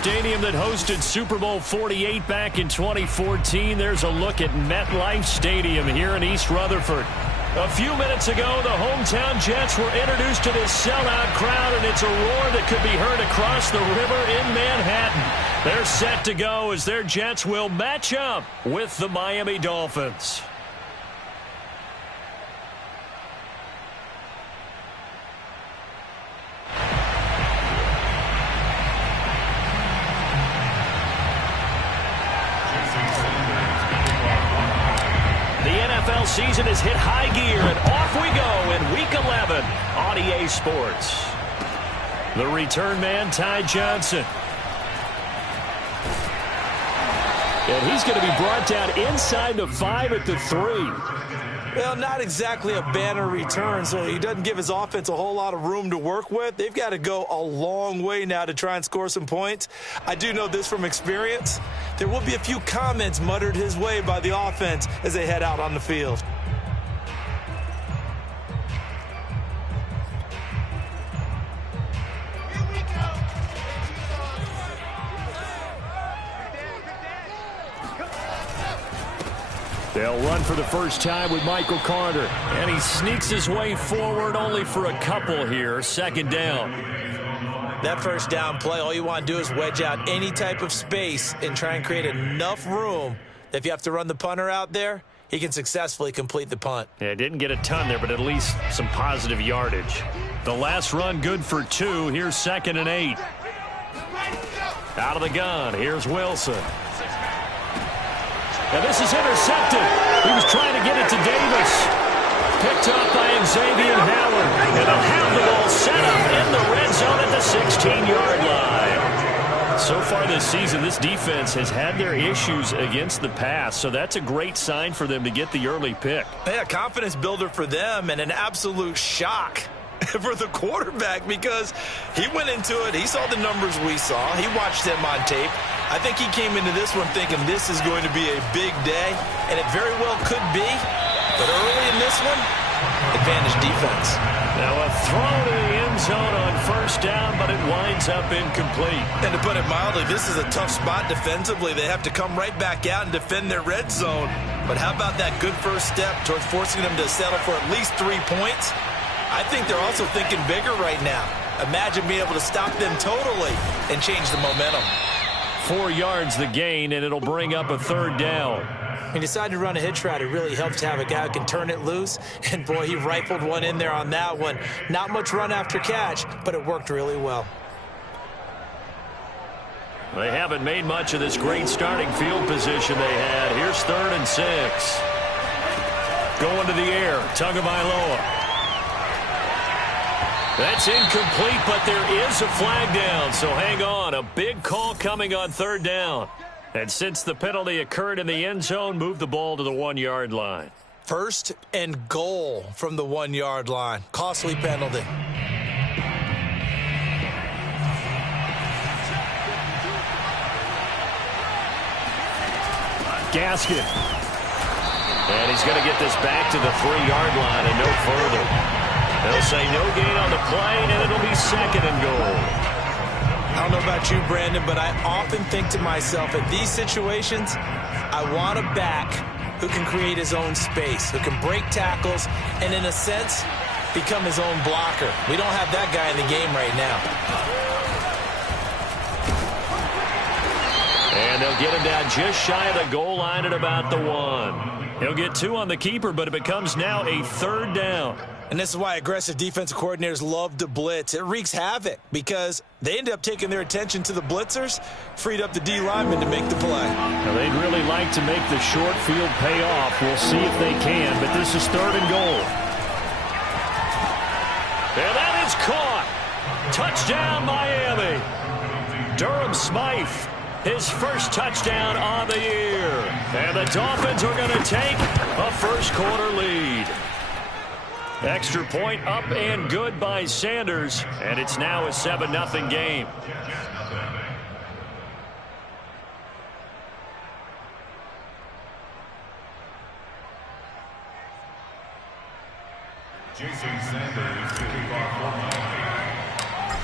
stadium that hosted Super Bowl 48 back in 2014. There's a look at MetLife Stadium here in East Rutherford. A few minutes ago, the hometown Jets were introduced to this sellout crowd, and it's a roar that could be heard across the river in Manhattan. They're set to go as their Jets will match up with the Miami Dolphins. NFL season has hit high gear, and off we go in Week 11 on EA Sports. The return man, Ty Johnson. And he's going to be brought down inside the 5 at the 3. Well, not exactly a banner return, so he doesn't give his offense a whole lot of room to work with. They've got to go a long way now to try and score some points. I do know this from experience. There will be a few comments muttered his way by the offense as they head out on the field. They'll run for the first time with Michael Carter. And he sneaks his way forward only for a couple here. Second down. That first down play, all you want to do is wedge out any type of space and try and create enough room that if you have to run the punter out there, he can successfully complete the punt. Yeah, didn't get a ton there, but at least some positive yardage. The last run good for 2. Here's 2nd and 8. Out of the gun. Here's Wilson. Now this is intercepted. He was trying to get it to Davis. Picked up by Xavier Howard. And they'll have the ball set up in the red zone at the 16-yard line. So far this season, this defense has had their issues against the pass, so that's a great sign for them to get the early pick. Yeah, confidence builder for them and an absolute shock for the quarterback because he went into it. He saw the numbers we saw. He watched them on tape. I think he came into this one thinking this is going to be a big day, and it very well could be. But early in this one, advantage defense. Now a throw to the end zone on first down, but it winds up incomplete. And to put it mildly, this is a tough spot defensively. They have to come right back out and defend their red zone. But how about that good first step towards forcing them to settle for at least 3 points? I think they're also thinking bigger right now. Imagine being able to stop them totally and change the momentum. 4 yards the gain, and it'll bring up a third down. He decided to run a hitch route. It really helps to have a guy who can turn it loose. And, boy, he rifled one in there on that one. Not much run after catch, but it worked really well. They haven't made much of this great starting field position they had. Here's 3rd and 6. Going to the air. Tagovailoa. That's incomplete, but there is a flag down, so hang on. A big call coming on 3rd down. And since the penalty occurred in the end zone, move the ball to the 1-yard line. 1st and goal from the 1-yard line. Costly penalty. Gaskin. And he's going to get this back to the 3-yard line and no further. They'll say no gain on the play, and it'll be 2nd and goal. I don't know about you, Brandon, but I often think to myself, in these situations, I want a back who can create his own space, who can break tackles, and in a sense, become his own blocker. We don't have that guy in the game right now. And they'll get him down just shy of the goal line at about the 1. He'll get 2 on the keeper, but it becomes now a 3rd down. And this is why aggressive defensive coordinators love to blitz. It wreaks havoc because they end up taking their attention to the blitzers, freed up the D linemen to make the play. Now, they'd really like to make the short field pay off. We'll see if they can, but this is 3rd and goal. And that is caught. Touchdown, Miami. Durham Smythe, his first touchdown on the year. And the Dolphins are going to take a first-quarter lead. Extra point up and good by Sanders, and it's now a 7-0 game. Jason Sanders,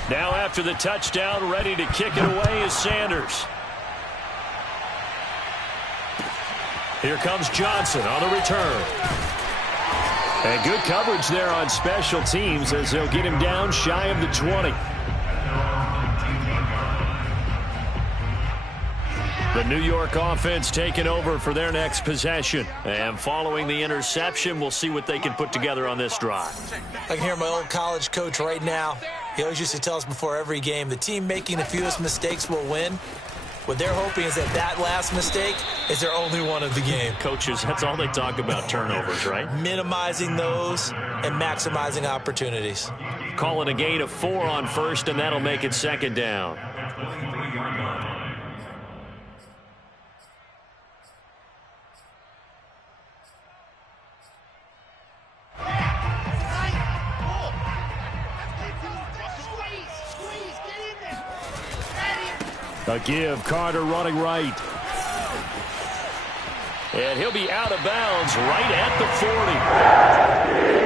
Now after the touchdown, ready to kick it away is Sanders. Here comes Johnson on the return. And good coverage there on special teams as they'll get him down shy of the 20. The New York offense taking over for their next possession. And following the interception, we'll see what they can put together on this drive. I can hear my old college coach right now. He always used to tell us before every game, the team making the fewest mistakes will win. What they're hoping is that last mistake is their only one of the game. Coaches, that's all they talk about, turnovers, right? Minimizing those and maximizing opportunities. Calling a gain of 4 on first, and that'll make it second down. A give, Carter running right. And he'll be out of bounds right at the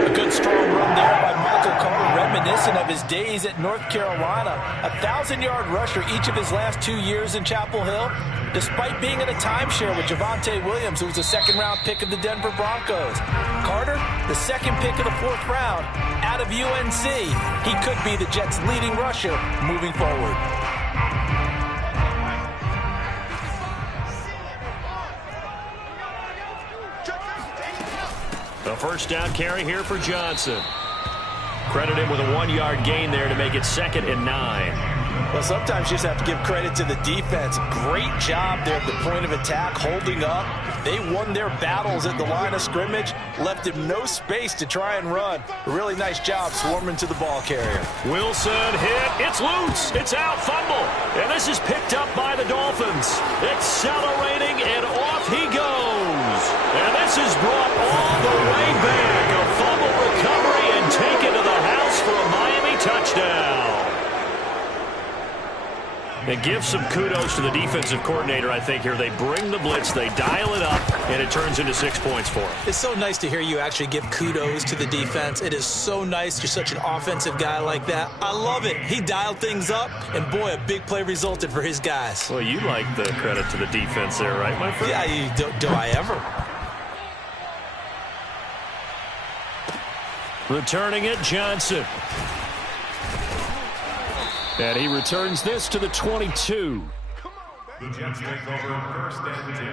40. A good strong run there by Michael Carter, reminiscent of his days at North Carolina. A 1,000-yard rusher each of his last 2 years in Chapel Hill, despite being in a timeshare with Javonte Williams, who was a second-round pick of the Denver Broncos. Carter, the second pick of the 4th round, out of UNC. He could be the Jets' leading rusher moving forward. A first down carry here for Johnson. Credit him with a 1-yard gain there to make it 2nd and 9. Well, sometimes you just have to give credit to the defense. Great job there at the point of attack, holding up. They won their battles at the line of scrimmage, left him no space to try and run. A really nice job swarming to the ball carrier. Wilson hit. It's loose. It's out. Fumble. And this is picked up by the Dolphins. Accelerating, and off he goes. And this is brought all the way back. A fumble recovery and taken to the house for a Miami touchdown. And give some kudos to the defensive coordinator, I think, here. They bring the blitz, they dial it up, and it turns into 6 points for them. It's so nice to hear you actually give kudos to the defense. It is so nice. You're such an offensive guy like that. I love it. He dialed things up, and boy, a big play resulted for his guys. Well, you like the credit to the defense there, right, my friend? Yeah, do I ever? Returning it, Johnson. And he returns this to the 22. The Jets take over 1st and 10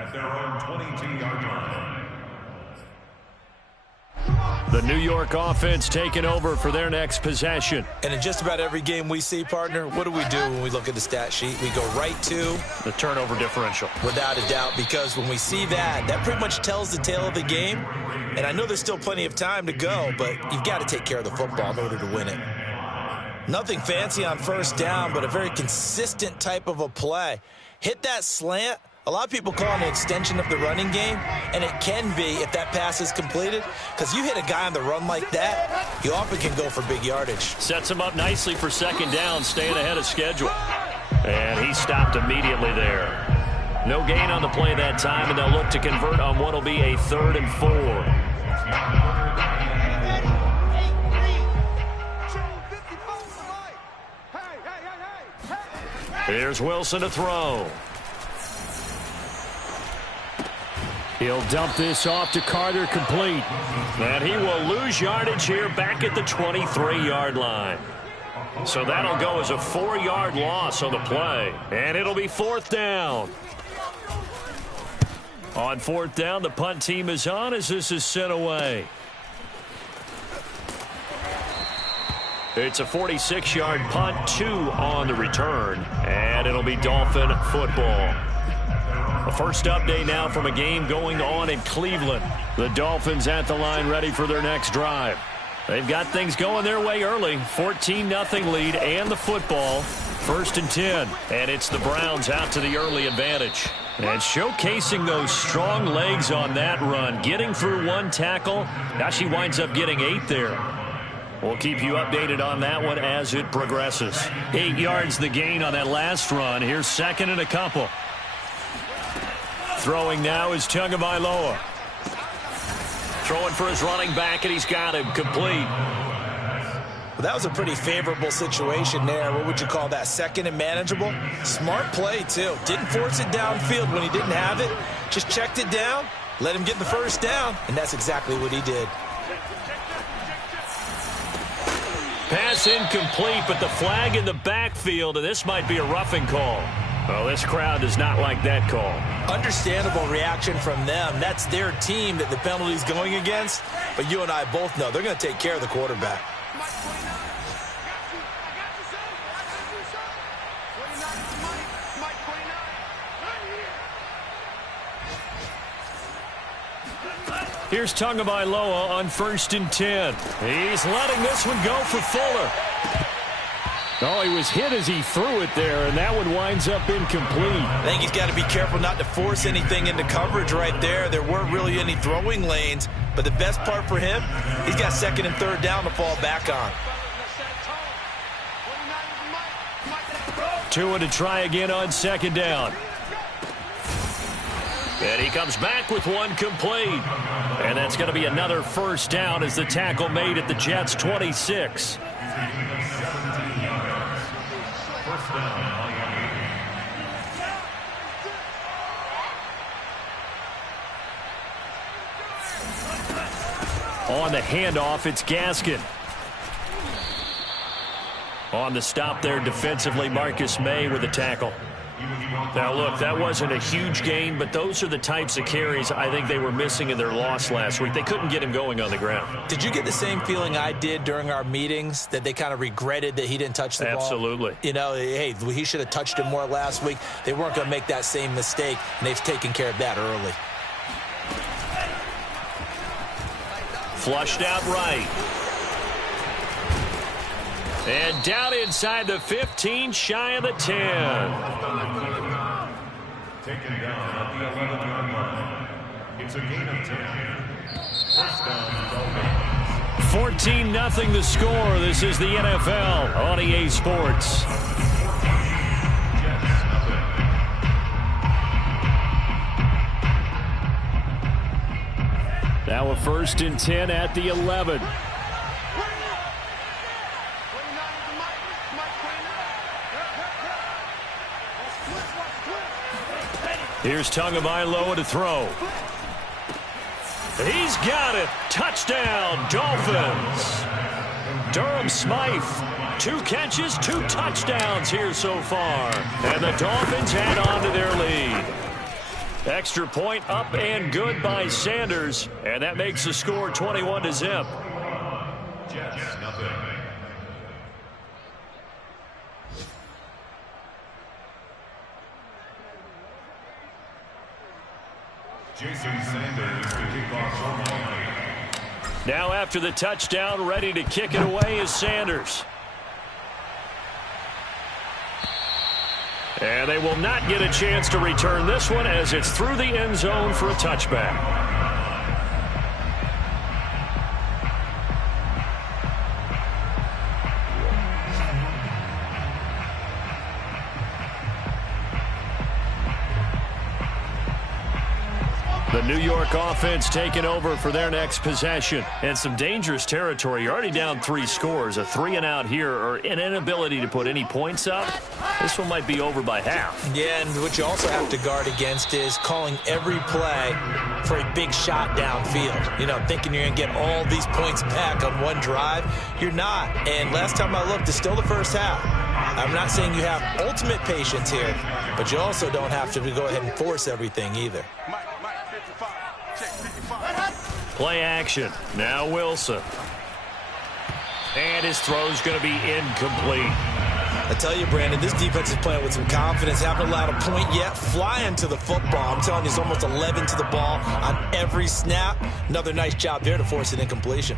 at their own 22-yard line. The New York offense taking over for their next possession. And in just about every game we see, partner, what do when we look at the stat sheet? We go right to the turnover differential. Without a doubt, because when we see that, that pretty much tells the tale of the game. And I know there's still plenty of time to go, but you've got to take care of the football in order to win it. Nothing fancy on first down, but a very consistent type of a play. Hit that slant. A lot of people call it an extension of the running game, and it can be if that pass is completed, because you hit a guy on the run like that, you often can go for big yardage. Sets him up nicely for second down, staying ahead of schedule. And he stopped immediately there. No gain on the play that time, and they'll look to convert on what will be a 3rd and 4. Here's Wilson to throw. He'll dump this off to Carter, complete. And he will lose yardage here back at the 23-yard line. So that'll go as a 4-yard loss on the play. And it'll be 4th down. On 4th down, the punt team is on as this is sent away. It's a 46-yard punt, 2 on the return, and it'll be Dolphin football. A first update now from a game going on in Cleveland. The Dolphins at the line ready for their next drive. They've got things going their way early. 14-0 lead and the football. 1st and 10, and it's the Browns out to the early advantage. And showcasing those strong legs on that run, getting through 1 tackle. Now she winds up getting 8 there. We'll keep you updated on that one as it progresses. 8 yards the gain on that last run. Here's 2nd and a couple. Throwing now is Tagovailoa. Throwing for his running back, and he's got him complete. Well, that was a pretty favorable situation there. What would you call that? Second and manageable? Smart play, too. Didn't force it downfield when he didn't have it. Just checked it down, let him get the first down, and that's exactly what he did. Pass incomplete, but the flag in the backfield, and this might be a roughing call. Well, this crowd does not like that call. Understandable reaction from them. That's their team that the penalty's going against. But you and I both know they're going to take care of the quarterback. Here's Tagovailoa on 1st and 10. He's letting this one go for Fuller. Oh, he was hit as he threw it there, and that one winds up incomplete. I think he's got to be careful not to force anything into coverage right there. There weren't really any throwing lanes, but the best part for him, he's got 2nd and 3rd down to fall back on. Tua to try again on 2nd down. And he comes back with one complete. And that's going to be another 1st down as the tackle made at the Jets' 26. On the handoff, it's Gaskin. On the stop there defensively, Marcus May with a tackle. Now, look, that wasn't a huge gain, but those are the types of carries I think they were missing in their loss last week. They couldn't get him going on the ground. Did you get the same feeling I did during our meetings, that they kind of regretted that he didn't touch the ball? Absolutely. You know, hey, he should have touched it more last week. They weren't going to make that same mistake, and they've taken care of that early. Flushed out right. And down inside the 15, shy of the 10. Taken down at the 11-yard line. It's a gain of 10. 1st down, Dolphins. 14-0 the score. This is the NFL on EA Sports. Jets, nothing. Now a 1st and 10 at the 11. Here's Tagovailoa to throw. He's got it. Touchdown, Dolphins. Durham Smythe, 2 catches, 2 touchdowns here so far. And the Dolphins add on to their lead. Extra point up and good by Sanders. And that makes the score 21-0. Jets, nothing. Jason Sanders to kick off for Miami. Now after the touchdown, ready to kick it away is Sanders. And they will not get a chance to return this one as it's through the end zone for a touchback. The New York offense taking over for their next possession. And some dangerous territory. You're already down 3 scores. A 3-and-out here or an inability to put any points up. This one might be over by half. Yeah, and what you also have to guard against is calling every play for a big shot downfield. You know, thinking you're going to get all these points back on one drive. You're not. And last time I looked, it's still the first half. I'm not saying you have ultimate patience here, but you also don't have to go ahead and force everything either. Play action. Now Wilson. And his throw's going to be incomplete. I tell you, Brandon, this defense is playing with some confidence. Haven't allowed a point yet. Flying to the football. I'm telling you, it's almost 11 to the ball on every snap. Another nice job there to force an incompletion.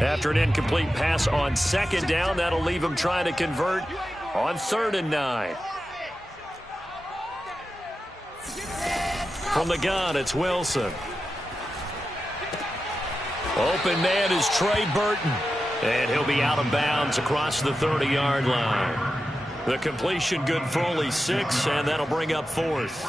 After an incomplete pass on 2nd down, that'll leave him trying to convert on 3rd and 9. From the gun, it's Wilson. Open man is Trey Burton. And he'll be out of bounds across the 30-yard line. The completion good for only 6, and that'll bring up 4th.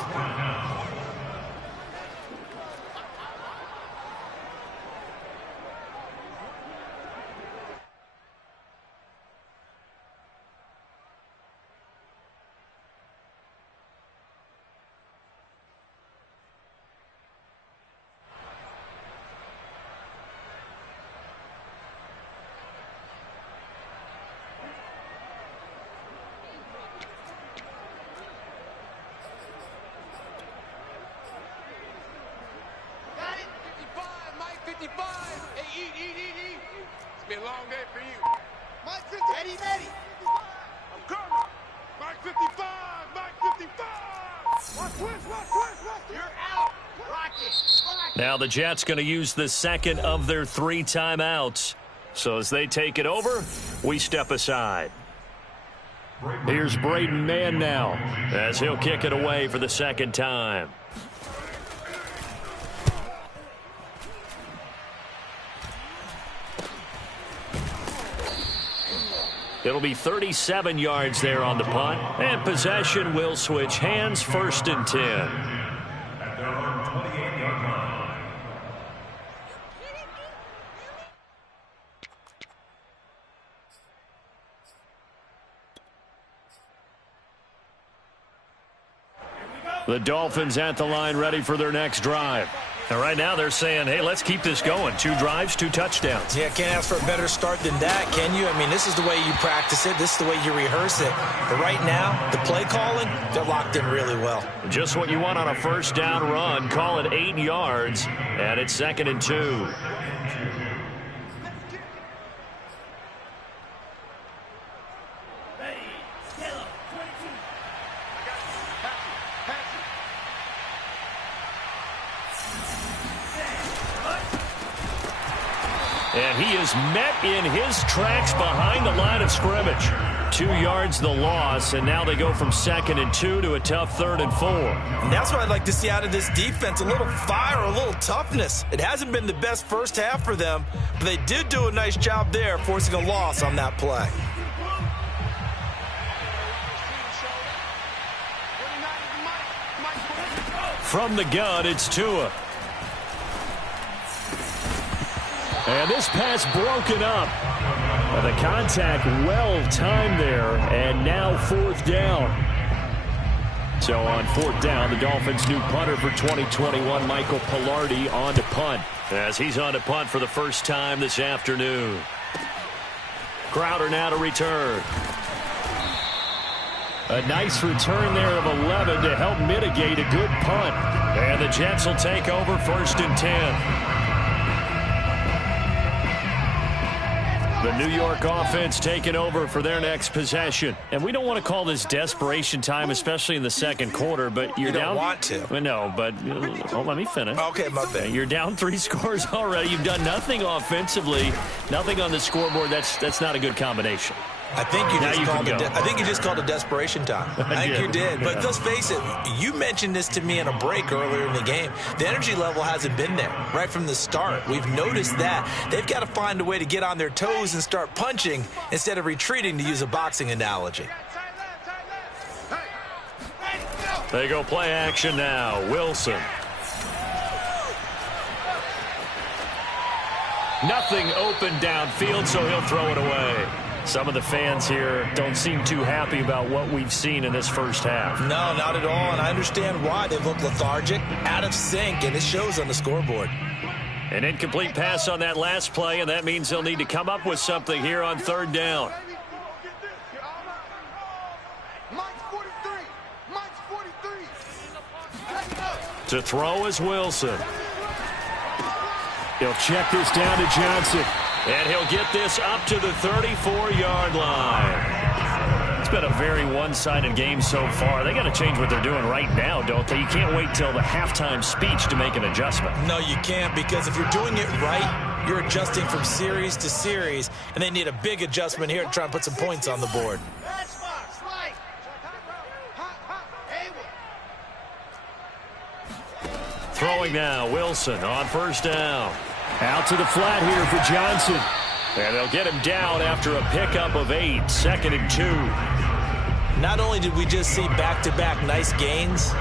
Now the Jets going to use the second of their 3 timeouts. So as they take it over, we step aside. Here's Braden Mann now as he'll kick it away for the second time. It'll be 37 yards there on the punt. And possession will switch hands, 1st and 10. At their own 28-yard line. The Dolphins at the line ready for their next drive. And right now they're saying, hey, let's keep this going. 2 drives, 2 touchdowns. Yeah, can't ask for a better start than that, can you? I mean, this is the way you practice it. This is the way you rehearse it. But right now, the play calling, they're locked in really well. Just what you want on a 1st down run. Call it 8 yards, and it's 2nd and 2. And he is met in his tracks behind the line of scrimmage. 2 yards the loss, and now they go from 2nd and 2 to a tough 3rd and 4. And that's what I'd like to see out of this defense, a little fire, a little toughness. It hasn't been the best first half for them, but they did do a nice job there forcing a loss on that play. From the gun, it's Tua. And this pass broken up. The contact well timed there, and now 4th down. So on 4th down, the Dolphins' new punter for 2021, Michael Palardy, on to punt. As he's on to punt for the first time this afternoon. Crowder now to return. A nice return there of 11 to help mitigate a good punt. And the Jets will take over 1st and 10. The New York offense taking over for their next possession. And we don't want to call this desperation time, especially in the 2nd quarter, but you're down. You don't want to. No, but let me finish. Okay, my bad. You're down 3 scores already. You've done nothing offensively, nothing on the scoreboard. That's not a good combination. I think you just called a desperation time. I think you did. But let's face it, you mentioned this to me in a break earlier in the game. The energy level hasn't been there right from the start. We've noticed that. They've got to find a way to get on their toes and start punching instead of retreating, to use a boxing analogy. They go play action now. Wilson. Nothing open downfield, so he'll throw it away. Some of the fans here don't seem too happy about what we've seen in this first half. No, not at all, and I understand why. They look lethargic, out of sync, and it shows on the scoreboard. An incomplete pass on that last play, and that means they'll need to come up with something here on 3rd down. To throw is Wilson. He'll check this down to Johnson. And he'll get this up to the 34-yard line. It's been a very one-sided game so far. They got to change what they're doing right now, don't they? You can't wait till the halftime speech to make an adjustment. No, you can't, because if you're doing it right, you're adjusting from series to series, and they need a big adjustment here to try and put some points on the board. Throwing now, Wilson on 1st down. Out to the flat here for Johnson. And they'll get him down after a pickup of 8. 2nd and 2. Not only did we just see back-to-back nice gains,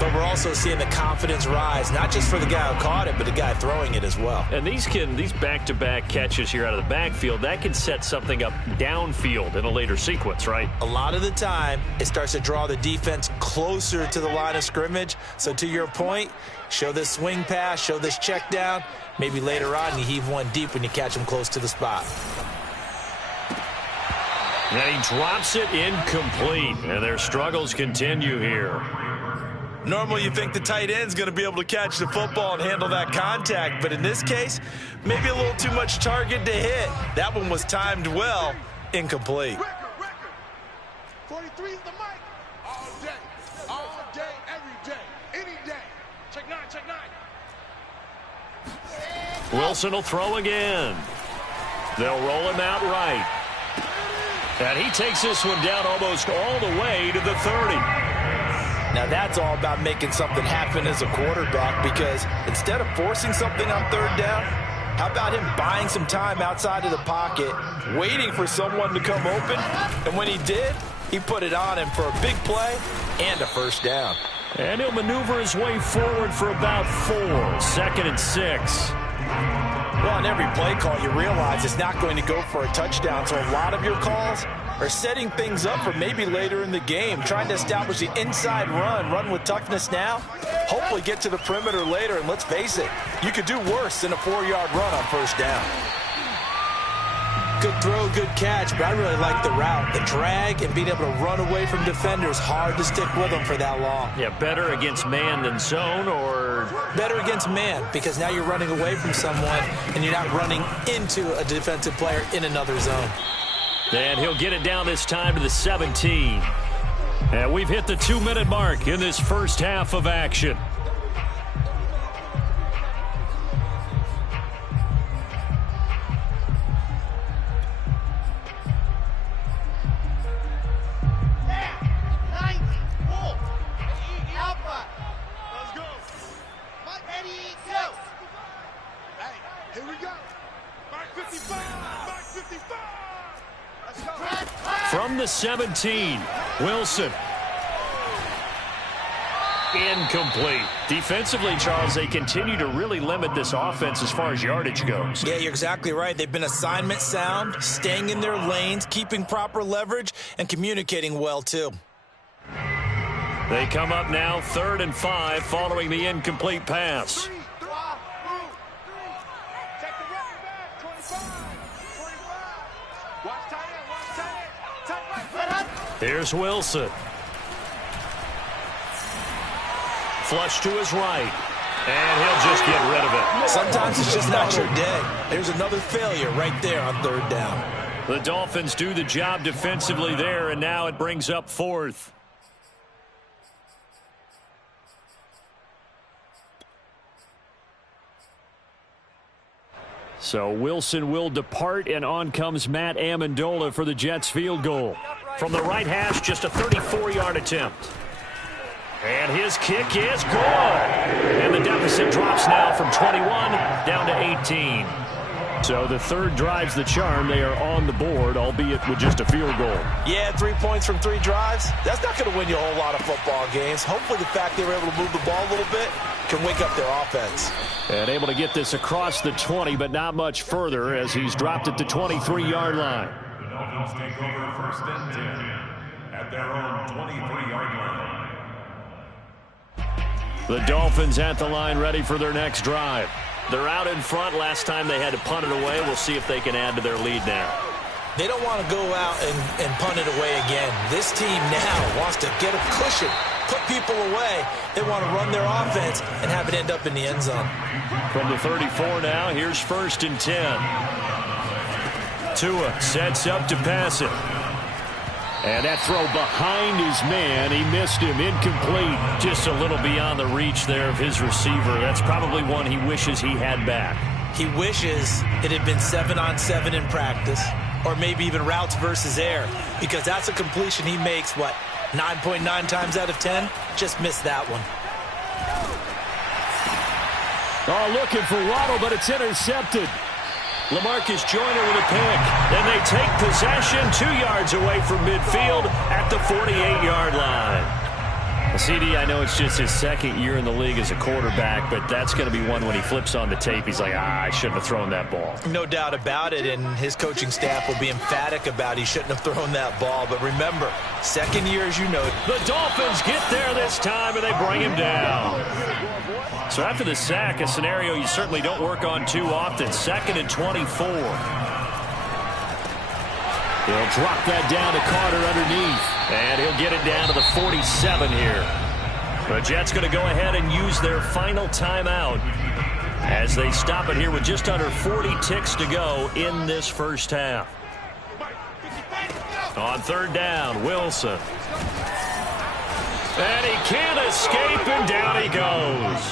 but we're also seeing the confidence rise, not just for the guy who caught it, but the guy throwing it as well. And these back-to-back catches here out of the backfield, that can set something up downfield in a later sequence, right? A lot of the time, it starts to draw the defense closer to the line of scrimmage. So to your point, show this swing pass, show this check down. Maybe later on you heave one deep when you catch them close to the spot. And he drops it incomplete. And their struggles continue here. Normally you think the tight end's going to be able to catch the football and handle that contact, but in this case, maybe a little too much target to hit. That one was timed well, incomplete. 43 is the mic. All day, every day, any day. Check nine. Wilson will throw again. They'll roll him out right. And he takes this one down almost all the way to the 30. Now that's all about making something happen as a quarterback, because instead of forcing something on third down, how about him buying some time outside of the pocket, waiting for someone to come open, and when he did, he put it on him for a big play and a first down. And he'll maneuver his way forward for about 4, 2nd and 6. Well, on every play call, you realize it's not going to go for a touchdown, so a lot of your calls are setting things up for maybe later in the game, trying to establish the inside run with toughness now, hopefully get to the perimeter later, and let's face it, you could do worse than a 4-yard run on first down. Good throw, good catch, but I really like the route. The drag and being able to run away from defenders, hard to stick with them for that long. Yeah, better against man than zone, or better against man, because now you're running away from someone and you're not running into a defensive player in another zone. And he'll get it down this time to the 17. And we've hit the 2-minute mark in this first half of action. From the 17, Wilson. Incomplete. Defensively, Charles, they continue to really limit this offense as far as yardage goes. Yeah, you're exactly right. They've been assignment sound, staying in their lanes, keeping proper leverage, and communicating well, too. They come up now 3rd and 5 following the incomplete pass. Here's Wilson. Flush to his right. And he'll just get rid of it. Sometimes it's just not your day. There's another failure right there on 3rd down. The Dolphins do the job defensively there, and now it brings up 4th. So Wilson will depart, and on comes Matt Amendola for the Jets field goal. From the right hash, just a 34-yard attempt. And his kick is good. And the deficit drops now from 21 down to 18. So the third drive's the charm. They are on the board, albeit with just a field goal. Yeah, 3 points from 3 drives. That's not going to win you a whole lot of football games. Hopefully the fact they were able to move the ball a little bit can wake up their offense. And able to get this across the 20, but not much further as he's dropped it to 23-yard line. The Dolphins take over 1st and 10 at their own 23-yard line. The Dolphins at the line ready for their next drive. They're out in front. Last time they had to punt it away. We'll see if they can add to their lead now. They don't want to go out and punt it away again. This team now wants to get a cushion, put people away. They want to run their offense and have it end up in the end zone. From the 34 now, here's 1st and 10. Tua sets up to pass it. And that throw behind his man, he missed him, incomplete. Just a little beyond the reach there of his receiver. That's probably one he wishes he had back. He wishes it had been 7-on-7 in practice, or maybe even routes versus air, because that's a completion he makes, 9.9 times out of 10? Just missed that one. Oh, looking for Waddle, but it's intercepted. LaMarcus Joyner with a pick. And they take possession 2 yards away from midfield at the 48-yard line. CD, I know it's just his second year in the league as a quarterback, but that's going to be one when he flips on the tape. He's like, I shouldn't have thrown that ball. No doubt about it, and his coaching staff will be emphatic about he shouldn't have thrown that ball. But remember, second year, as you know. The Dolphins get there this time, and they bring him down. So after the sack, a scenario you certainly don't work on too often. 2nd and 24. He'll drop that down to Carter underneath. And he'll get it down to the 47 here. The Jets going to go ahead and use their final timeout as they stop it here with just under 40 ticks to go in this first half. On 3rd down, Wilson. And he can't escape, and down he goes.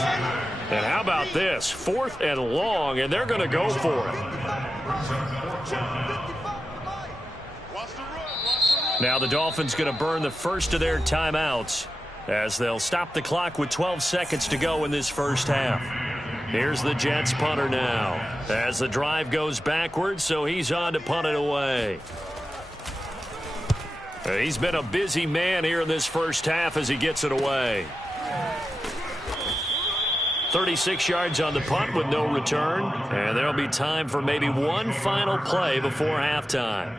And how about this? 4th and long, and they're going to go for it. Now the Dolphins going to burn the first of their timeouts as they'll stop the clock with 12 seconds to go in this first half. Here's the Jets punter now as the drive goes backwards, so he's on to punt it away. He's been a busy man here in this first half as he gets it away. 36 yards on the punt with no return, and there'll be time for maybe one final play before halftime.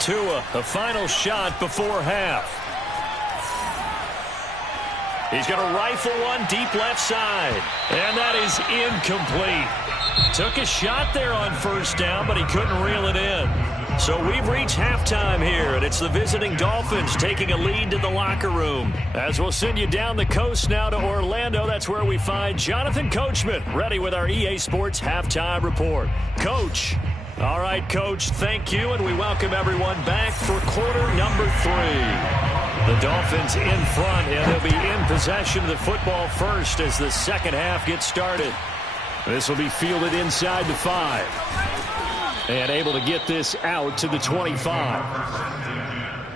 Tua, the final shot before half. He's going to rifle one deep left side. And that is incomplete. Took a shot there on 1st down, but he couldn't reel it in. So we've reached halftime here, and it's the visiting Dolphins taking a lead to the locker room. As we'll send you down the coast now to Orlando, that's where we find Jonathan Coachman, ready with our EA Sports Halftime Report. Coach. All right, Coach, thank you, and we welcome everyone back for quarter number 3. The Dolphins in front, and they'll be in possession of the football first as the second half gets started. This will be fielded inside the 5. And able to get this out to the 25.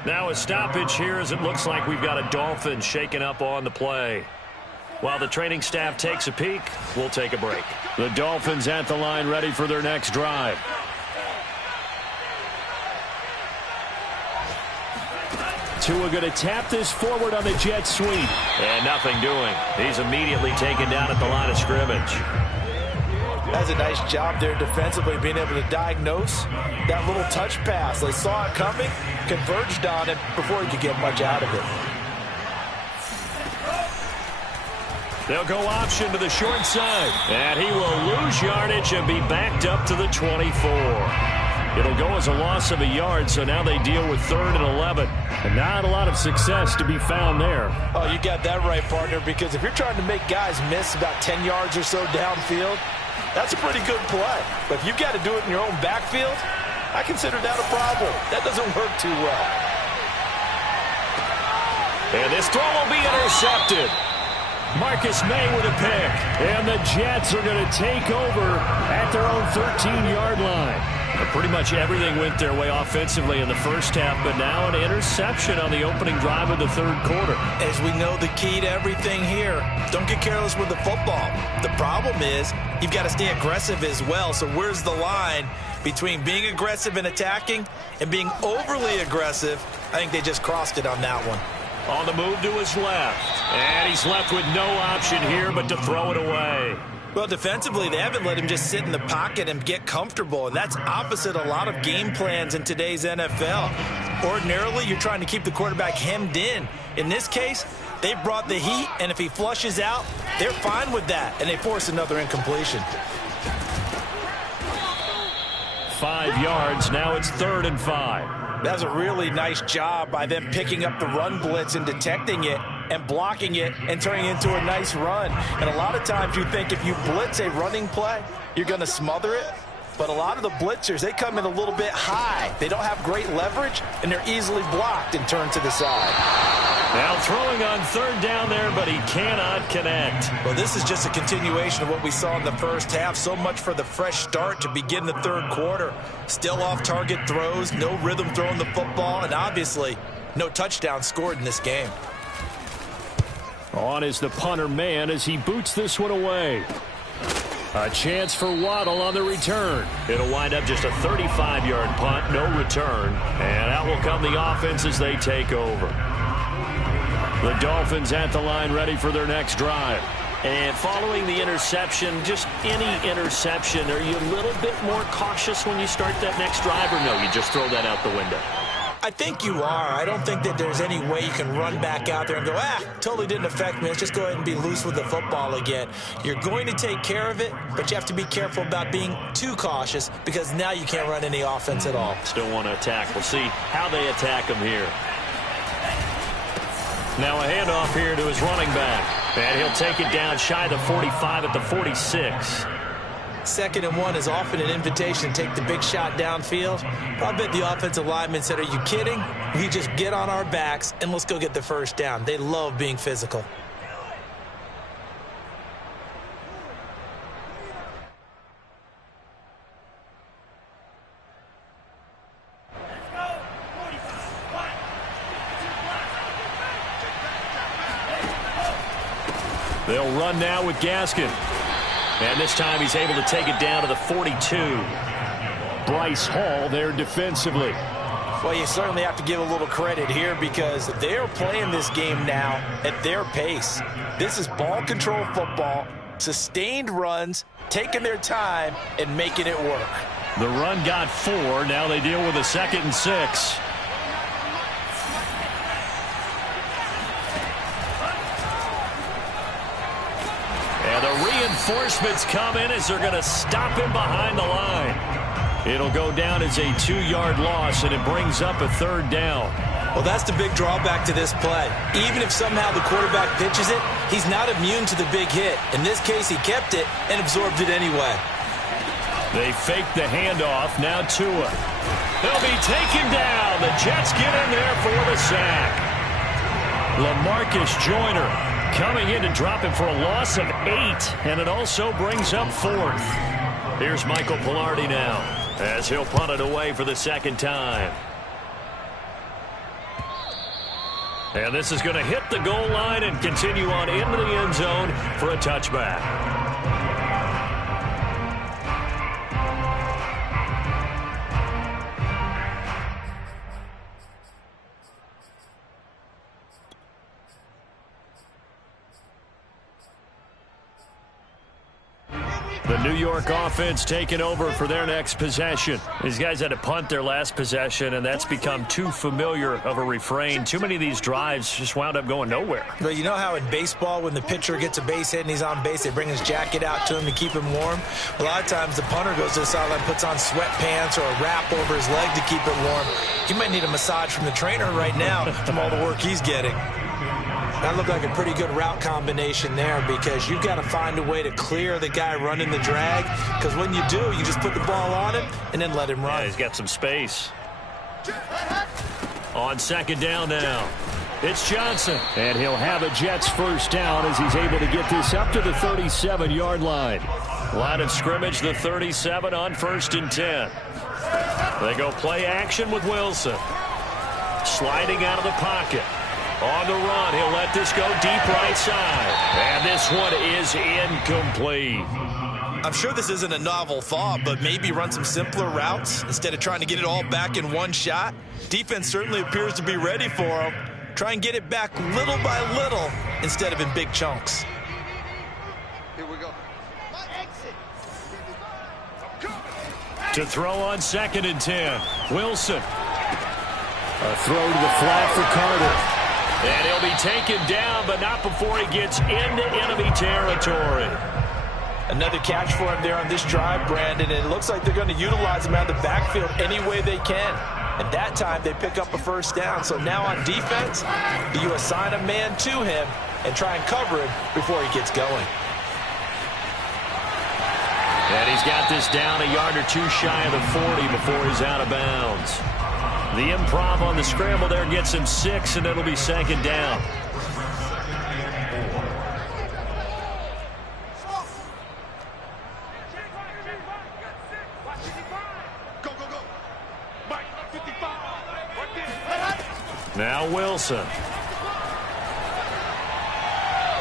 Now a stoppage here as it looks like we've got a Dolphin shaking up on the play. While the training staff takes a peek, we'll take a break. The Dolphins at the line ready for their next drive. Tua going to tap this forward on the jet sweep. And nothing doing. He's immediately taken down at the line of scrimmage. That's a nice job there defensively, being able to diagnose that little touch pass. They saw it coming, converged on it before he could get much out of it. They'll go option to the short side. And he will lose yardage and be backed up to the 24. It'll go as a loss of a yard, so now they deal with 3rd and 11. And not a lot of success to be found there. Oh, you got that right, partner, because if you're trying to make guys miss about 10 yards or so downfield, that's a pretty good play. But if you've got to do it in your own backfield, I consider that a problem. That doesn't work too well. And this throw will be intercepted. Marcus May with a pick. And the Jets are going to take over at their own 13-yard line. Pretty much everything went their way offensively in the first half, but now an interception on the opening drive of the 3rd quarter. As we know, the key to everything here, don't get careless with the football. The problem is you've got to stay aggressive as well. So where's the line between being aggressive and attacking and being overly aggressive? I think they just crossed it on that one. On the move to his left. And he's left with no option here but to throw it away. Well, defensively, they haven't let him just sit in the pocket and get comfortable, and that's opposite a lot of game plans in today's NFL. Ordinarily, you're trying to keep the quarterback hemmed in. In this case, they brought the heat, and if he flushes out, they're fine with that, and they force another incompletion. 5 yards, now it's 3rd and 5. That's a really nice job by them picking up the run blitz and detecting it and blocking it and turning it into a nice run. And a lot of times you think if you blitz a running play, you're going to smother it. But a lot of the blitzers, they come in a little bit high. They don't have great leverage, and they're easily blocked and turned to the side. Now throwing on third down there, but he cannot connect. Well, this is just a continuation of what we saw in the first half. So much for the fresh start to begin the third quarter. Still off-target throws, no rhythm throwing the football, and obviously no touchdown scored in this game. On is the punter man as he boots this one away. A chance for Waddle on the return. It'll wind up just a 35-yard punt, no return. And out will come the offense as they take over. The Dolphins at the line ready for their next drive. And following the interception, just any interception, are you a little bit more cautious when you start that next drive, or no, you just throw that out the window? I think you are. I don't think that there's any way you can run back out there and go, totally didn't affect me. Let's just go ahead and be loose with the football again. You're going to take care of it, but you have to be careful about being too cautious because now you can't run any offense at all. Still want to attack. We'll see how they attack him here. Now a handoff here to his running back. And he'll take it down shy of the 45 at the 46. 2nd and 1 is often an invitation to take the big shot downfield. But I bet the offensive lineman said, are you kidding? We just get on our backs and let's go get the first down. They love being physical. They'll run now with Gaskin. And this time he's able to take it down to the 42. Bryce Hall there defensively. Well, you certainly have to give a little credit here because they're playing this game now at their pace. This is ball control football, sustained runs, taking their time and making it work. The run got 4. Now they deal with a 2nd and 6. And the reinforcements come in as they're going to stop him behind the line. It'll go down as a 2-yard loss, and it brings up a 3rd down. Well, that's the big drawback to this play. Even if somehow the quarterback pitches it, he's not immune to the big hit. In this case, he kept it and absorbed it anyway. They fake the handoff. Now Tua. They'll be taken down. The Jets get in there for the sack. LaMarcus Joyner coming in to drop him for a loss of 8, and it also brings up 4th. Here's Michael Palardy now as he'll punt it away for the 2nd time. And this is going to hit the goal line and continue on into the end zone for a touchback. The New York offense taking over for their next possession. These guys had to punt their last possession, and that's become too familiar of a refrain. Too many of these drives just wound up going nowhere. But you know how in baseball, when the pitcher gets a base hit and he's on base, they bring his jacket out to him to keep him warm? A lot of times the punter goes to the sideline, puts on sweatpants or a wrap over his leg to keep it warm. He might need a massage from the trainer right now from all the work he's getting. That looked like a pretty good route combination there because you've got to find a way to clear the guy running the drag, because when you do, you just put the ball on him and then let him run. Yeah, he's got some space. On 2nd down now, it's Johnson. And he'll have a Jets first down as he's able to get this up to the 37-yard line. Line of scrimmage, the 37 on 1st and 10. They go play action with Wilson. Sliding out of the pocket. On the run, he'll let this go deep right side. And this one is incomplete. I'm sure this isn't a novel thought, but maybe run some simpler routes instead of trying to get it all back in one shot. Defense certainly appears to be ready for him. Try and get it back little by little instead of in big chunks. Here we go. To throw on 2nd and 10. Wilson. A throw to the flat for Carter. And he'll be taken down, but not before he gets into enemy territory. Another catch for him there on this drive, Brandon, and it looks like they're going to utilize him out of the backfield any way they can. And that time they pick up a first down. So now on defense, you assign a man to him and try and cover him before he gets going. And he's got this down a yard or two shy of the 40 before he's out of bounds. The improv on the scramble there gets him 6, and it'll be second down. Now Wilson.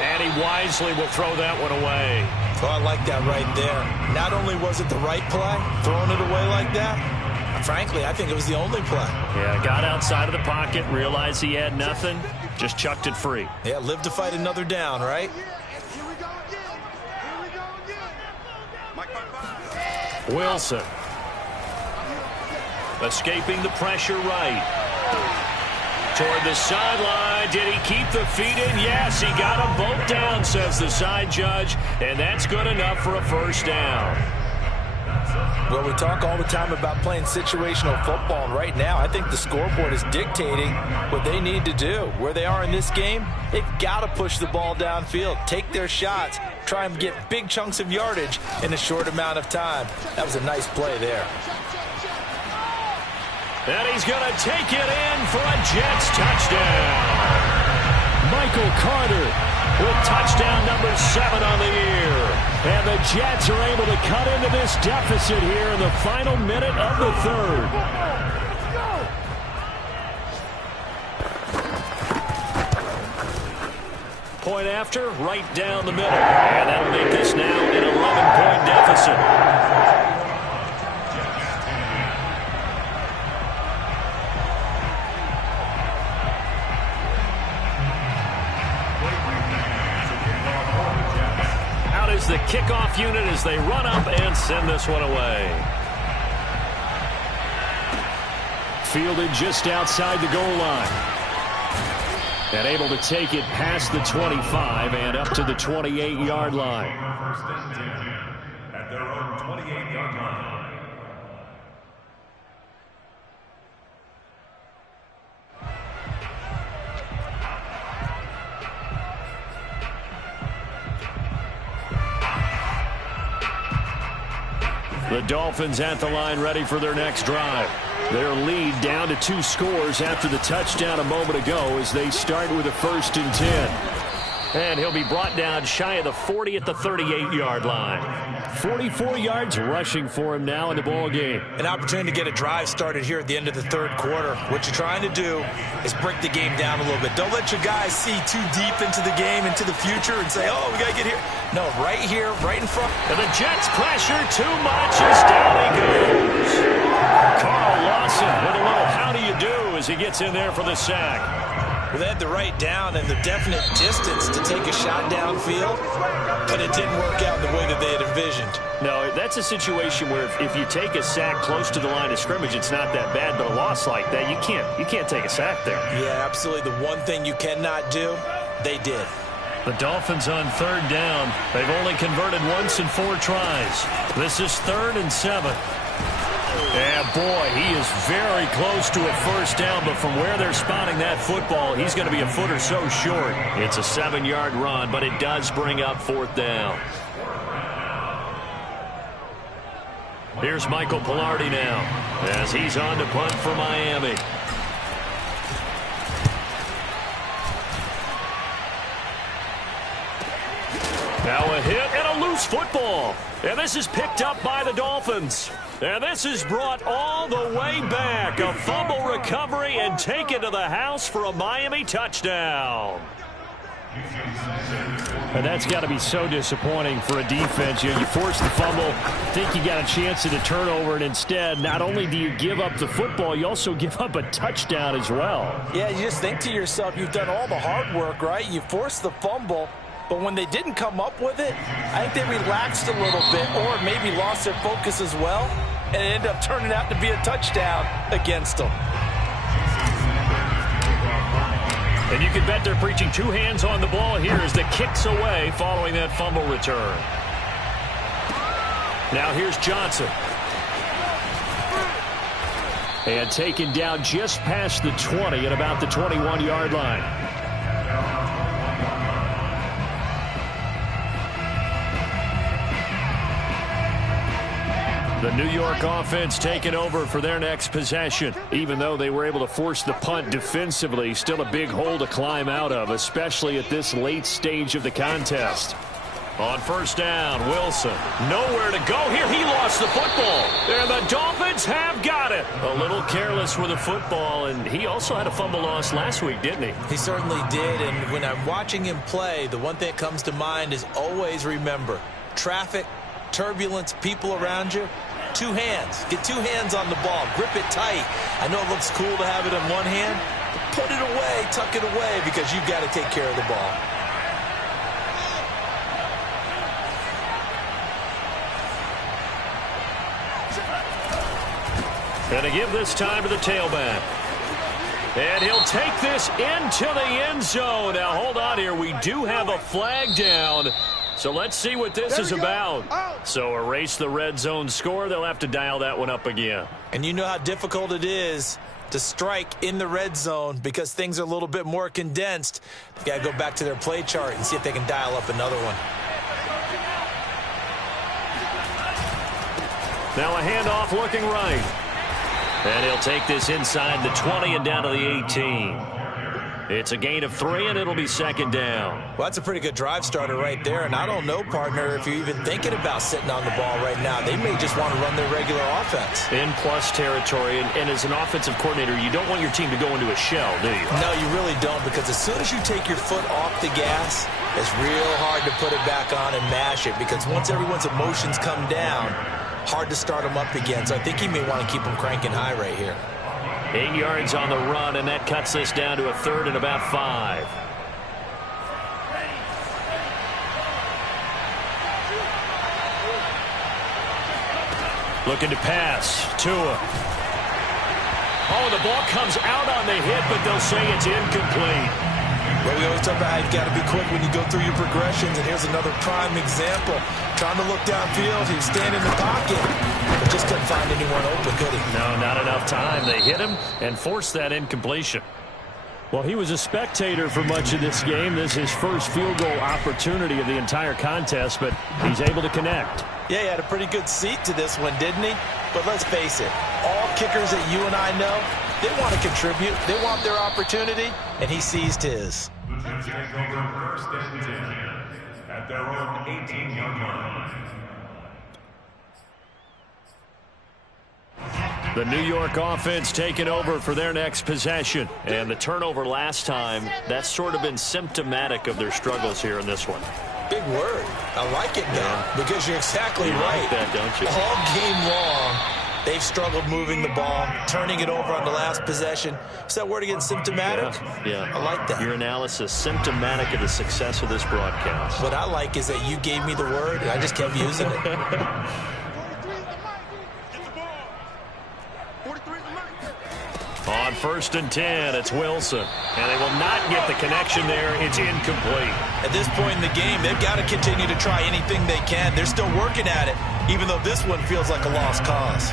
And he wisely will throw that one away. Oh, I like that right there. Not only was it the right play, throwing it away like that, frankly, I think it was the only play. Yeah, got outside of the pocket, realized he had nothing, just chucked it free. Yeah, live to fight another down, right? Wilson. Escaping the pressure right. Toward the sideline. Did he keep the feet in? Yes, he got them both down, says the side judge, and that's good enough for a first down. Well, we talk all the time about playing situational football, and right now I think the scoreboard is dictating what they need to do. Where they are in this game, they've got to push the ball downfield, take their shots, try and get big chunks of yardage in a short amount of time. That was a nice play there. And he's going to take it in for a Jets touchdown. Michael Carter with touchdown number 7 on the year. And the Jets are able to cut into this deficit here in the final minute of the third. Point after, right down the middle. And that'll make this now an 11-point deficit. The kickoff unit as they run up and send this one away. Fielded just outside the goal line. And able to take it past the 25 and up to the 28-yard line. First and 10 at their own 28-yard line. The Dolphins at the line ready for their next drive. Their lead down to 2 scores after the touchdown a moment ago as they start with a 1st and 10. And he'll be brought down shy of the 40 at the 38-yard line. 44 yards rushing for him now in the ball game. An opportunity to get a drive started here at the end of the third quarter. What you're trying to do is break the game down a little bit. Don't let your guys see too deep into the game, into the future, and say, oh, we got to get here. No, right here, right in front. And the Jets pressure too much as down he goes. Carl Lawson with a little how do you do as he gets in there for the sack. Well, they had the right down and the definite distance to take a shot downfield, but it didn't work out the way that they had envisioned. No, that's a situation where if you take a sack close to the line of scrimmage, it's not that bad, but a loss like that, you can't take a sack there. Yeah, absolutely. The one thing you cannot do, they did. The Dolphins on 3rd down. They've only converted once in 4 tries. This is 3rd and 7. Yeah, boy, he is very close to a first down, but from where they're spotting that football, he's going to be a foot or so short. It's a 7-yard run, but it does bring up 4th down. Here's Michael Pilardi now as he's on to punt for Miami. Now a hit and a loose football. And this is picked up by the Dolphins. And this is brought all the way back. A fumble recovery and taken to the house for a Miami touchdown. And that's got to be so disappointing for a defense. You force the fumble, think you got a chance at a turnover, and instead, not only do you give up the football, you also give up a touchdown as well. Yeah, you just think to yourself, you've done all the hard work, right? You forced the fumble. But when they didn't come up with it, I think they relaxed a little bit or maybe lost their focus as well, and it ended up turning out to be a touchdown against them. And you can bet they're preaching 2 hands on the ball here as the kick's away following that fumble return. Now here's Johnson. And taken down just past the 20 at about the 21-yard line. The New York offense taking over for their next possession. Even though they were able to force the punt defensively, still a big hole to climb out of, especially at this late stage of the contest. On first down, Wilson. Nowhere to go here. He lost the football. And the Dolphins have got it. A little careless with the football, and he also had a fumble loss last week, didn't he? He certainly did, and when I'm watching him play, the one thing that comes to mind is always remember, traffic, turbulence, people around you, two hands. Get two hands on the ball. Grip it tight. I know it looks cool to have it in one hand, but put it away, tuck it away, because you've got to take care of the ball. And to give this time to the tailback. And he'll take this into the end zone. Now, hold on here. We do have a flag down. So let's see what this is about. So erase the red zone score. They'll have to dial that one up again. And you know how difficult it is to strike in the red zone because things are a little bit more condensed. They've got to go back to their play chart and see if they can dial up another one. Now a handoff looking right. And he'll take this inside the 20 and down to the 18. It's a gain of 3, and it'll be second down. Well, that's a pretty good drive starter right there. And I don't know, partner, if you're even thinking about sitting on the ball right now. They may just want to run their regular offense. In plus territory, and as an offensive coordinator, you don't want your team to go into a shell, do you? No, you really don't, because as soon as you take your foot off the gas, it's real hard to put it back on and mash it, because once everyone's emotions come down, hard to start them up again. So I think he may want to keep them cranking high right here. 8 yards on the run, and that cuts this down to a third and about 5. Looking to pass. Tua. Oh, the ball comes out on the hit, but they'll say it's incomplete. Well, we always talk about how you've got to be quick when you go through your progressions, and here's another prime example. Trying to look downfield, he was standing in the pocket, but just couldn't find anyone open, could he? No, not enough time. They hit him and forced that incompletion. Well, he was a spectator for much of this game. This is his first field goal opportunity of the entire contest, but he's able to connect. Yeah, he had a pretty good seat to this one, didn't he? But let's face it, all kickers that you and I know, they want to contribute. They want their opportunity, and he seized his. The Jets take over first and 10 at their own 18-yard line. The New York offense taking over for their next possession. And the turnover last time, that's sort of been symptomatic of their struggles here in this one. Big word. I like it now, because you're exactly you right. Like that, don't you? All game long, they've struggled moving the ball, turning it over on the last possession. Is that word again, symptomatic? Yeah. I like that. Your analysis, symptomatic of the success of this broadcast. What I like is that you gave me the word, and I just kept using it. On first and 10, it's Wilson. And they will not get the connection there. It's incomplete. At this point in the game, they've got to continue to try anything they can. They're still working at it, even though this one feels like a lost cause.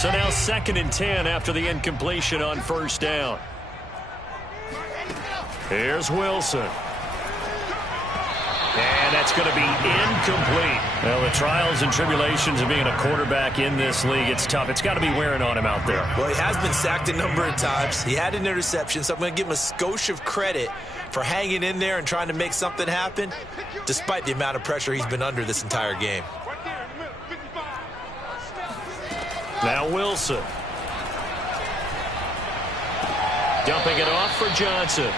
So now second and 10 after the incompletion on first down. Here's Wilson. And that's going to be incomplete. Well, the trials and tribulations of being a quarterback in this league, it's tough. It's got to be wearing on him out there. Well, he has been sacked a number of times. He had an interception, so I'm going to give him a skosh of credit for hanging in there and trying to make something happen, despite the amount of pressure he's been under this entire game. Now Wilson. Dumping it off for Johnson.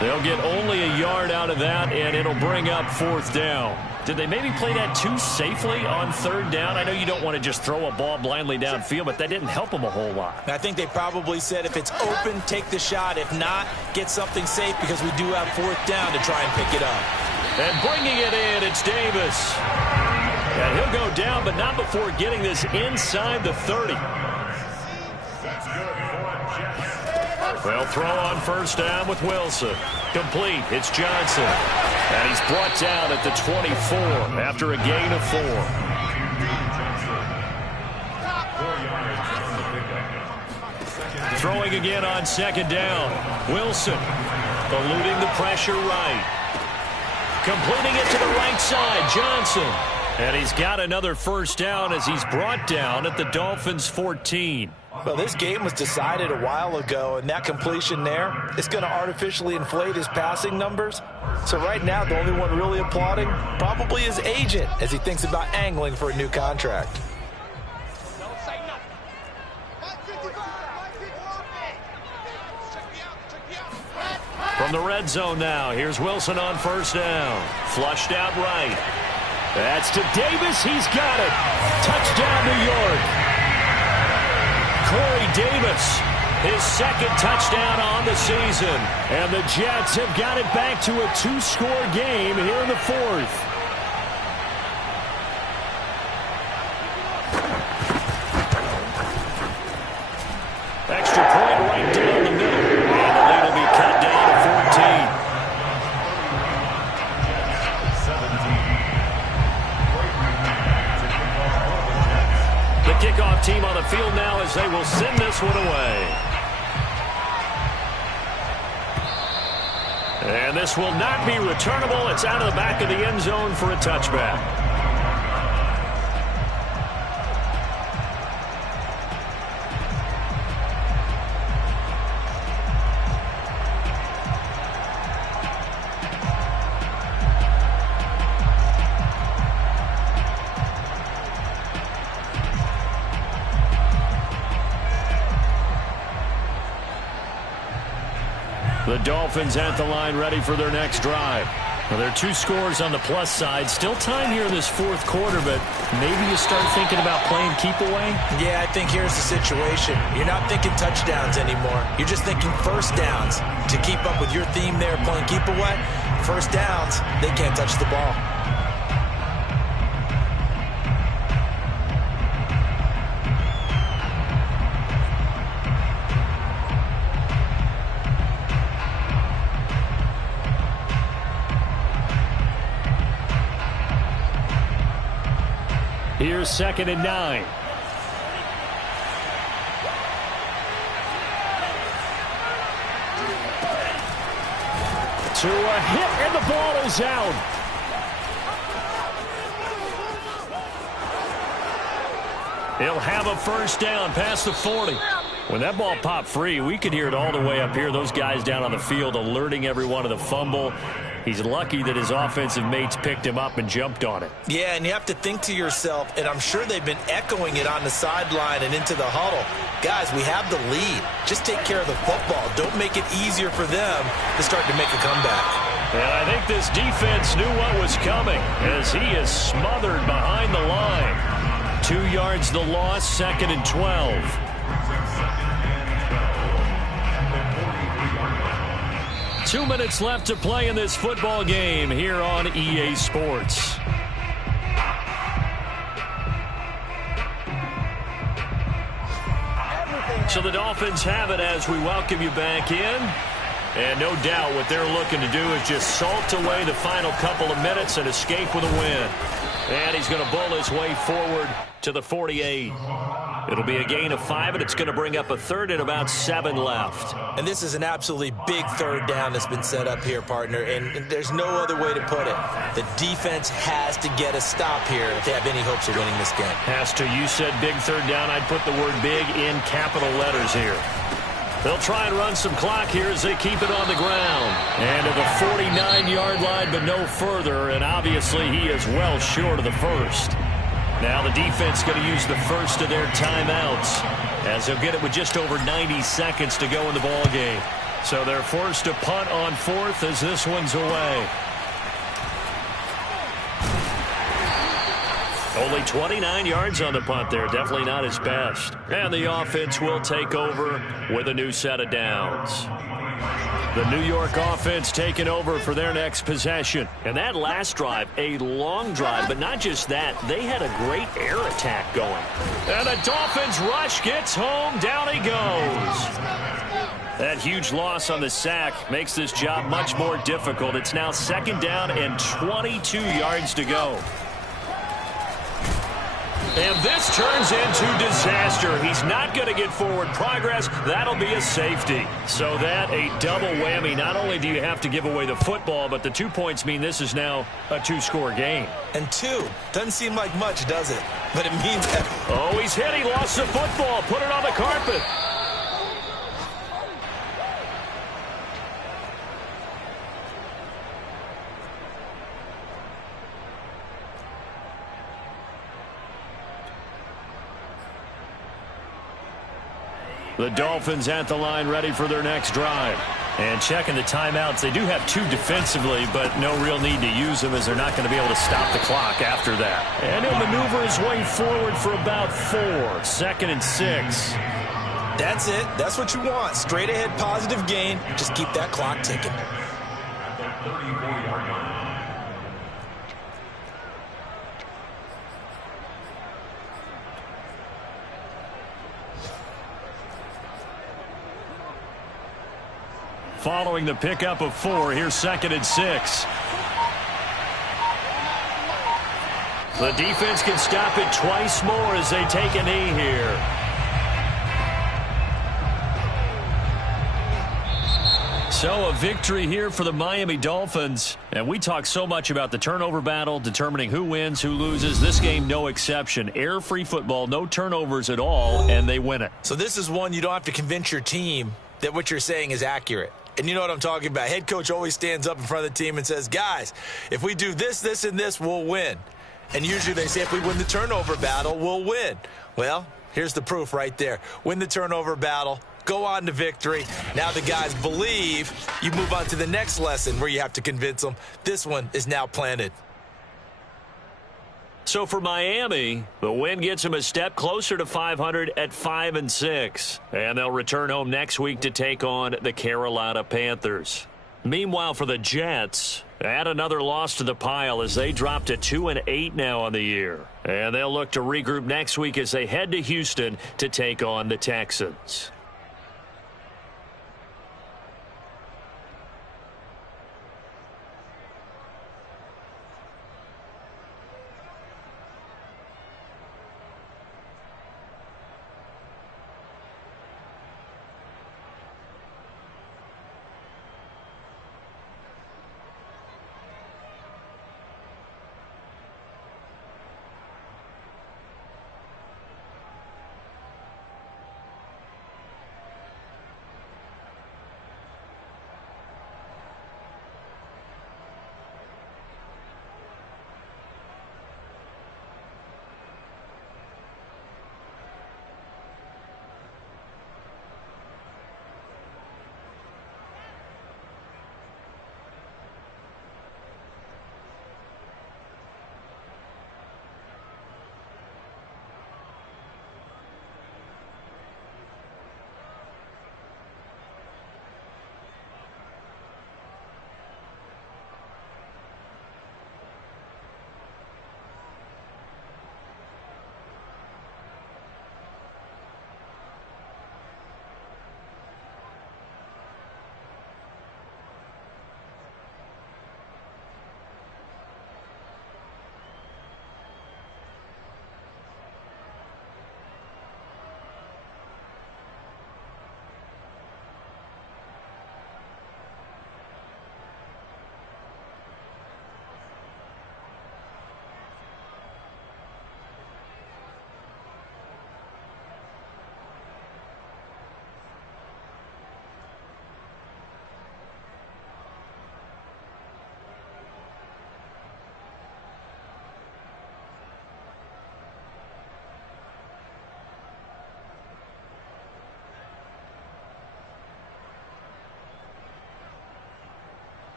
They'll get only a yard out of that, and it'll bring up fourth down. Did they maybe play that too safely on third down? I know you don't want to just throw a ball blindly downfield, but that didn't help them a whole lot. I think they probably said if it's open, take the shot. If not, get something safe, because we do have fourth down to try and pick it up. And bringing it in, it's Davis. And he'll go down, but not before getting this inside the 30. Well, throw on first down with Wilson. Complete. It's Johnson. And he's brought down at the 24 after a gain of 4. Throwing again on second down. Wilson eluding the pressure right. Completing it to the right side. Johnson. And he's got another first down as he's brought down at the Dolphins' 14. Well, this game was decided a while ago, and that completion there is going to artificially inflate his passing numbers. So right now, the only one really applauding probably his agent as he thinks about angling for a new contract. From the red zone now, here's Wilson on first down. Flushed out right. That's to Davis. He's got it. Touchdown, New York. Corey Davis, his second touchdown on the season. And the Jets have got it back to a 2-score game here in the fourth. Extra point right down the middle. And the lead will be cut down to 14. The kickoff team on the field now as they will send this one away. And this will not be returnable. It's out of the back of the end zone for a touchback. The Dolphins at the line ready for their next drive. Well, there are 2 scores on the plus side. Still time here in this fourth quarter, but maybe you start thinking about playing keep away? Yeah, I think here's the situation. You're not thinking touchdowns anymore. You're just thinking first downs. To keep up with your theme there, playing keep away, first downs, they can't touch the ball. Here's 2nd and 9. To a hit, and the ball is out. He'll have a first down past the 40. When that ball popped free, we could hear it all the way up here. Those guys down on the field alerting everyone of the fumble. He's lucky that his offensive mates picked him up and jumped on it. Yeah, and you have to think to yourself, and I'm sure they've been echoing it on the sideline and into the huddle. Guys, we have the lead. Just take care of the football. Don't make it easier for them to start to make a comeback. And I think this defense knew what was coming as he is smothered behind the line. 2 yards the loss, 2nd and 12. Two minutes left to play in this football game here on EA Sports. So the Dolphins have it as we welcome you back in. And no doubt what they're looking to do is just salt away the final couple of minutes and escape with a win. And he's going to bull his way forward to the 48. It'll be a gain of 5, and it's going to bring up a third and about 7 left. And this is an absolutely big third down that's been set up here, partner, and there's no other way to put it. The defense has to get a stop here if they have any hopes of winning this game. Has to. You said big third down. I'd put the word big in capital letters here. They'll try and run some clock here as they keep it on the ground. And to the 49-yard line, but no further, and obviously he is well short of the first. Now the defense going to use the first of their timeouts as they'll get it with just over 90 seconds to go in the ball game. So they're forced to punt on 4th as this one's away. Only 29 yards on the punt there. Definitely not his best. And the offense will take over with a new set of downs. The New York offense taking over for their next possession. And that last drive, a long drive, but not just that. They had a great air attack going. And the Dolphins rush gets home. Down he goes. That huge loss on the sack makes this job much more difficult. It's now 2nd down and 22 yards to go. And this turns into disaster. He's not going to get forward progress. That'll be a safety. So that a double whammy. Not only do you have to give away the football, but the 2 points mean this is now a 2-score game. And 2 doesn't seem like much, does it? But it means that. Oh, he's hit. He lost the football. Put it on the carpet. The Dolphins at the line ready for their next drive. And checking the timeouts. They do have 2 defensively, but no real need to use them as they're not going to be able to stop the clock after that. And he'll maneuver his way forward for about 4. 2nd and 6. That's it. That's what you want. Straight ahead positive gain. Just keep that clock ticking. Following the pickup of 4, here's 2nd and 6. The defense can stop it twice more as they take a knee here. So a victory here for the Miami Dolphins. And we talk so much about the turnover battle, determining who wins, who loses. This game, no exception. Error-free football, no turnovers at all, and they win it. So this is one you don't have to convince your team that what you're saying is accurate. And you know what I'm talking about. Head coach always stands up in front of the team and says, guys, if we do this, this, and this, we'll win. And usually they say if we win the turnover battle, we'll win. Well, here's the proof right there. Win the turnover battle, go on to victory. Now the guys believe. You move on to the next lesson where you have to convince them. This one is now planted. So for Miami, the win gets them a step closer to 500 at 5-6. And they'll return home next week to take on the Carolina Panthers. Meanwhile, for the Jets, add another loss to the pile as they drop to 2-8 now on the year. And they'll look to regroup next week as they head to Houston to take on the Texans.